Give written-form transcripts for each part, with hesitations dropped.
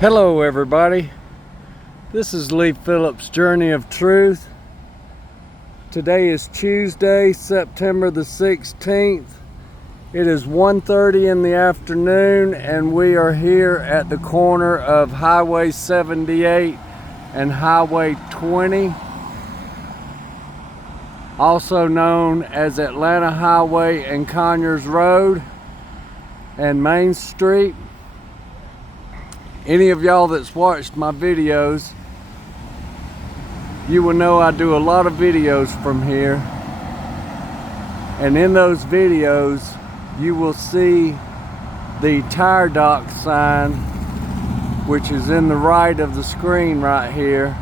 Hello everybody, this is Lee Phillips' Journey of Truth. Today is Tuesday, September the 16th. It is 1:30 in the afternoon and we are here at the corner of Highway 78 and Highway 20, also known as Atlanta Highway and Conyers Road and Main Street. Any of y'all that's watched my videos, you will know I do a lot of videos from here. And in those videos, you will see the tire dock sign, which is in the right of the screen right here.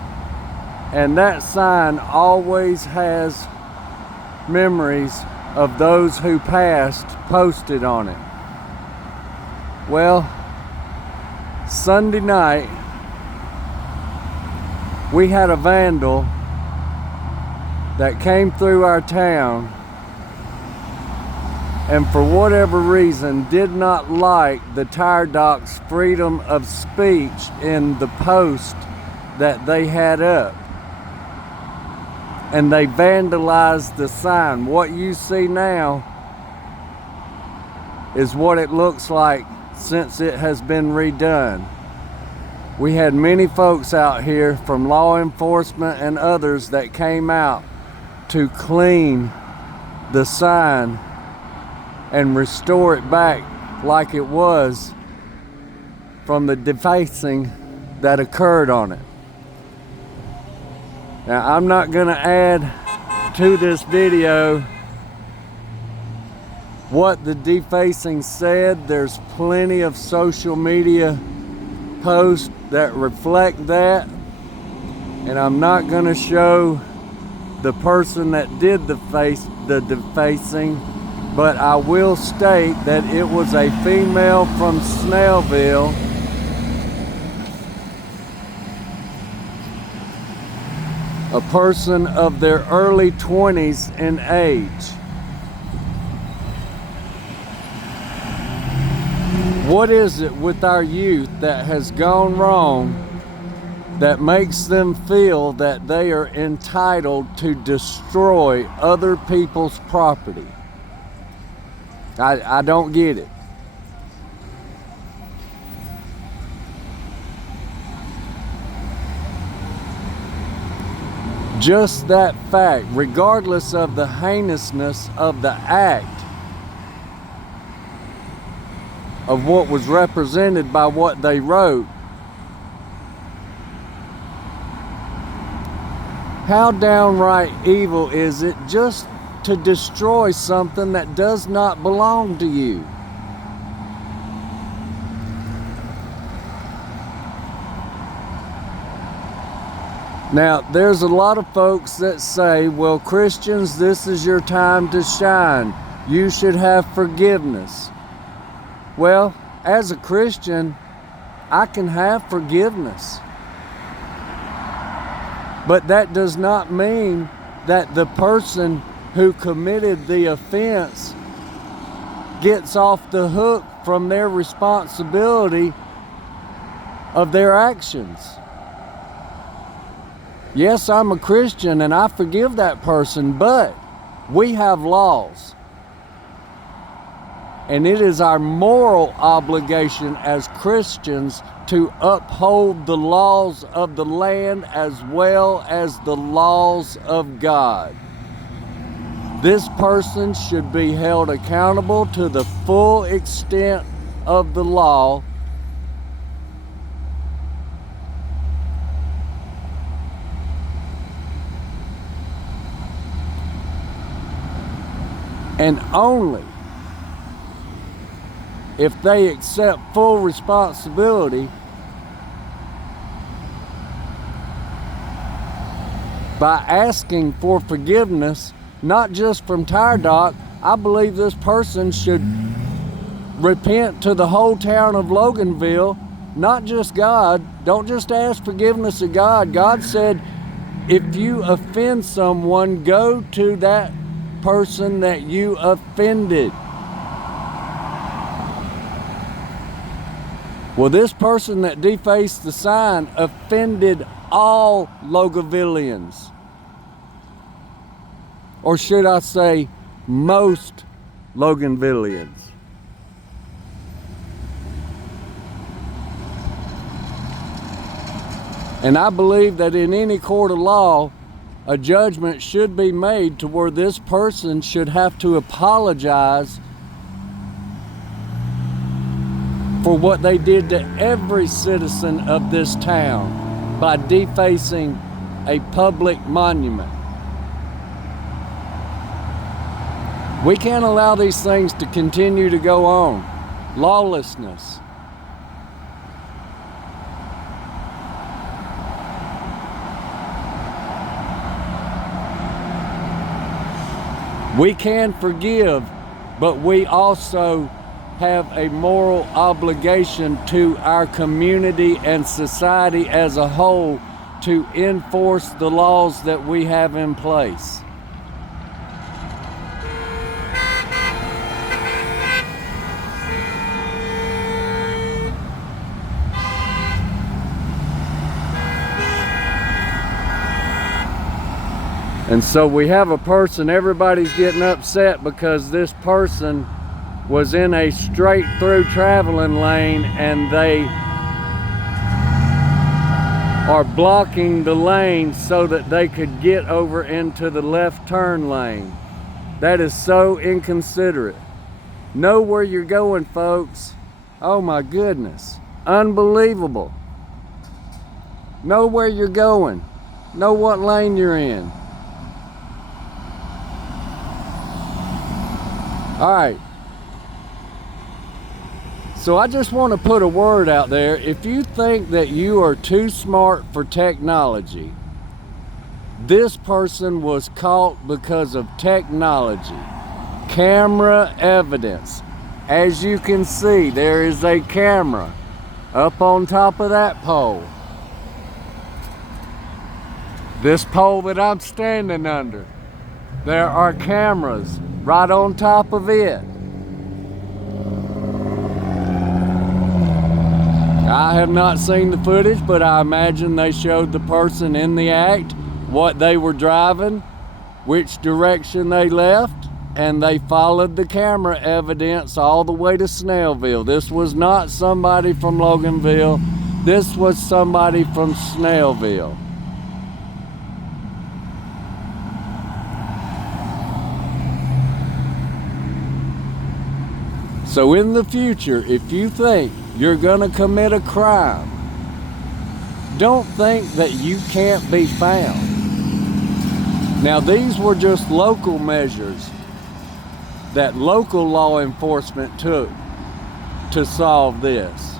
And that sign always has memories of those who passed posted on it. Well, Sunday night, we had a vandal that came through our town and for whatever reason did not like the tire dock's freedom of speech in the post that they had up. And they vandalized the sign. What you see now is what it looks like since it has been redone. We had many folks out here from law enforcement and others that came out to clean the sign and restore it back like it was from the defacing that occurred on it. Now, I'm not going to add to this video what the defacing said. There's plenty of social media posts that reflect that, and I'm not going to show the person that did the defacing, but I will state that it was a female from Snellville a person of their early 20s in age. What is it with our youth that has gone wrong that makes them feel that they are entitled to destroy other people's property? I don't get it. Just that fact, regardless of the heinousness of the act, of what was represented by what they wrote, how downright evil is it just to destroy something that does not belong to you? Now, there's a lot of folks that say, well, Christians, this is your time to shine. You should have forgiveness. Well, as a Christian, I can have forgiveness. But that does not mean that the person who committed the offense gets off the hook from their responsibility of their actions. Yes, I'm a Christian and I forgive that person, but we have laws. And it is our moral obligation as Christians to uphold the laws of the land as well as the laws of God. This person should be held accountable to the full extent of the law. And only if they accept full responsibility by asking for forgiveness, not just from Tire Dock. I believe this person should repent to the whole town of Loganville, not just God. Don't just ask forgiveness of God. God said, if you offend someone, go to that person that you offended. Well, this person that defaced the sign offended all Loganvillians. Or should I say, most Loganvillians. And I believe that in any court of law, a judgment should be made to where this person should have to apologize for what they did to every citizen of this town by defacing a public monument. We can't allow these things to continue to go on. Lawlessness. We can forgive, but we also have a moral obligation to our community and society as a whole to enforce the laws that we have in place. And so we have a person, everybody's getting upset because this person was in a straight through traveling lane and they are blocking the lane so that they could get over into the left turn lane. That is so inconsiderate. Know where you're going, folks. Oh my goodness. Unbelievable. Know where you're going. Know what lane you're in. All right. So I just want to put a word out there. If you think that you are too smart for technology, this person was caught because of technology. Camera evidence. As you can see, there is a camera up on top of that pole. This pole that I'm standing under, there are cameras right on top of it. I have not seen the footage, but I imagine they showed the person in the act, what they were driving, which direction they left, and they followed the camera evidence all the way to Snellville. This was not somebody from Loganville. This was somebody from Snellville. So in the future, if you think you're gonna commit a crime, don't think that you can't be found. Now, these were just local measures that local law enforcement took to solve this.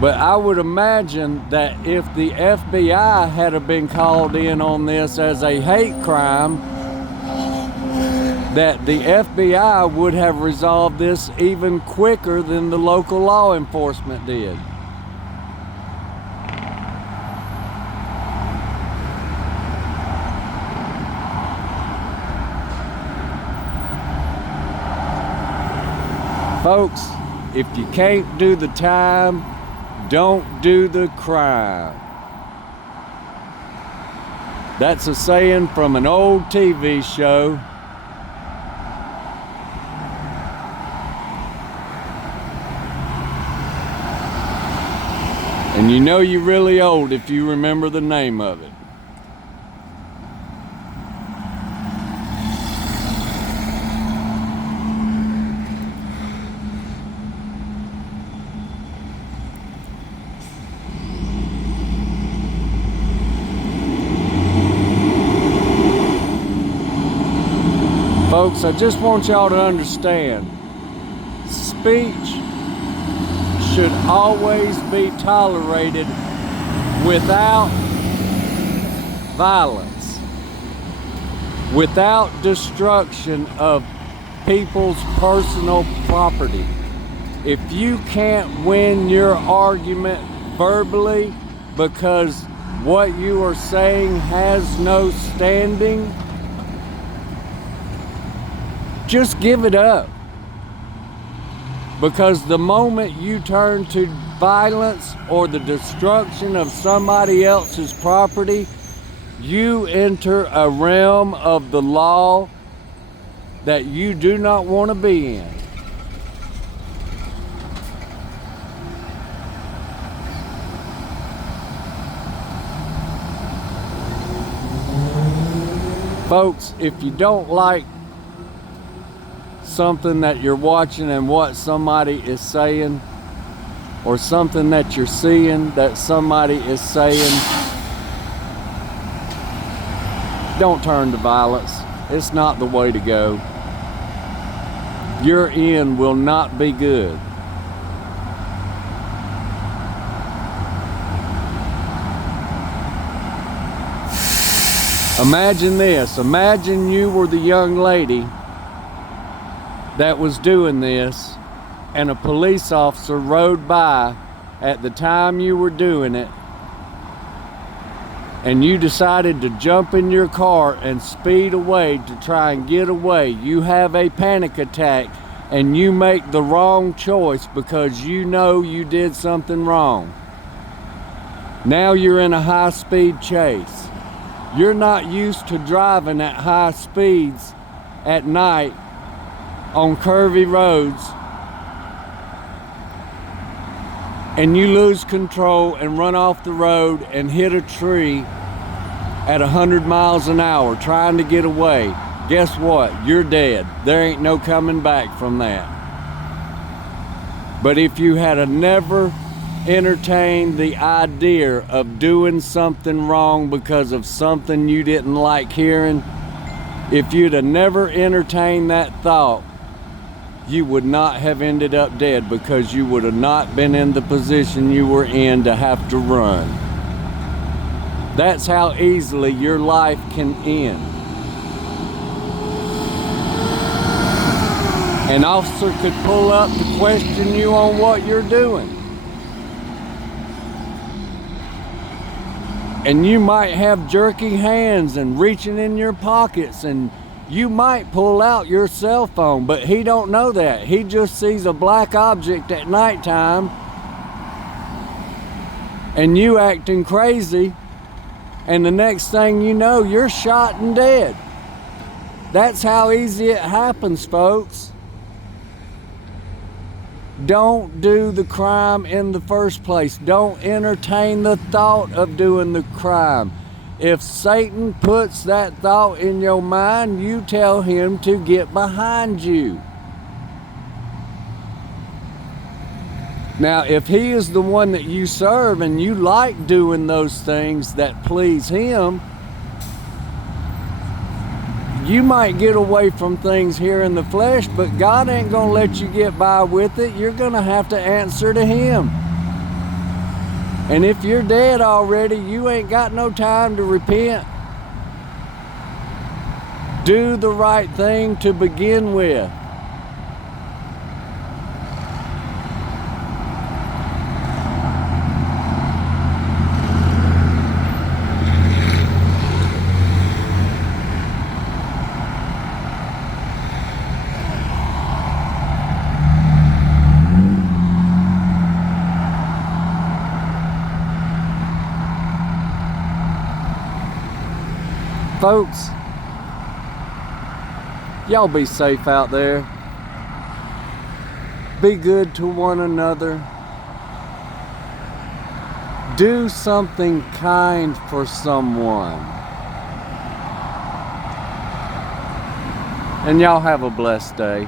But I would imagine that if the FBI had been called in on this as a hate crime, that the FBI would have resolved this even quicker than the local law enforcement did. Folks, if you can't do the time, don't do the crime. That's a saying from an old TV show. And you know you're really old if you remember the name of it. Folks, I just want y'all to understand, speech should always be tolerated without violence, without destruction of people's personal property. If you can't win your argument verbally because what you are saying has no standing, just give it up. Because the moment you turn to violence or the destruction of somebody else's property, you enter a realm of the law that you do not want to be in. Folks, if you don't like something that you're watching and what somebody is saying, or something that you're seeing that somebody is saying, don't turn to violence. It's not the way to go. Your end will not be good. Imagine this. Imagine you were the young lady that was doing this, and a police officer rode by at the time you were doing it, and you decided to jump in your car and speed away to try and get away. You have a panic attack and you make the wrong choice because you know you did something wrong. Now you're in a high-speed chase. You're not used to driving at high speeds at night on curvy roads, and you lose control and run off the road and hit a tree at 100 miles an hour trying to get away. Guess what? You're dead. There ain't no coming back from that. But if you had never entertained the idea of doing something wrong because of something you didn't like hearing, if you'd have never entertained that thought, you would not have ended up dead, because you would have not been in the position you were in to have to run. That's how easily your life can end. An officer could pull up to question you on what you're doing. And you might have jerky hands and reaching in your pockets, and you might pull out your cell phone, but he don't know that. He just sees a black object at nighttime and you acting crazy, and the next thing you know, you're shot and dead. That's how easy it happens, folks. Don't do the crime in the first place. Don't entertain the thought of doing the crime. If Satan puts that thought in your mind, you tell him to get behind you. Now, if he is the one that you serve and you like doing those things that please him, you might get away from things here in the flesh, but God ain't gonna let you get by with it. You're gonna have to answer to him. And if you're dead already, you ain't got no time to repent. Do the right thing to begin with. Folks, y'all be safe out there. Be good to one another. Do something kind for someone. And y'all have a blessed day.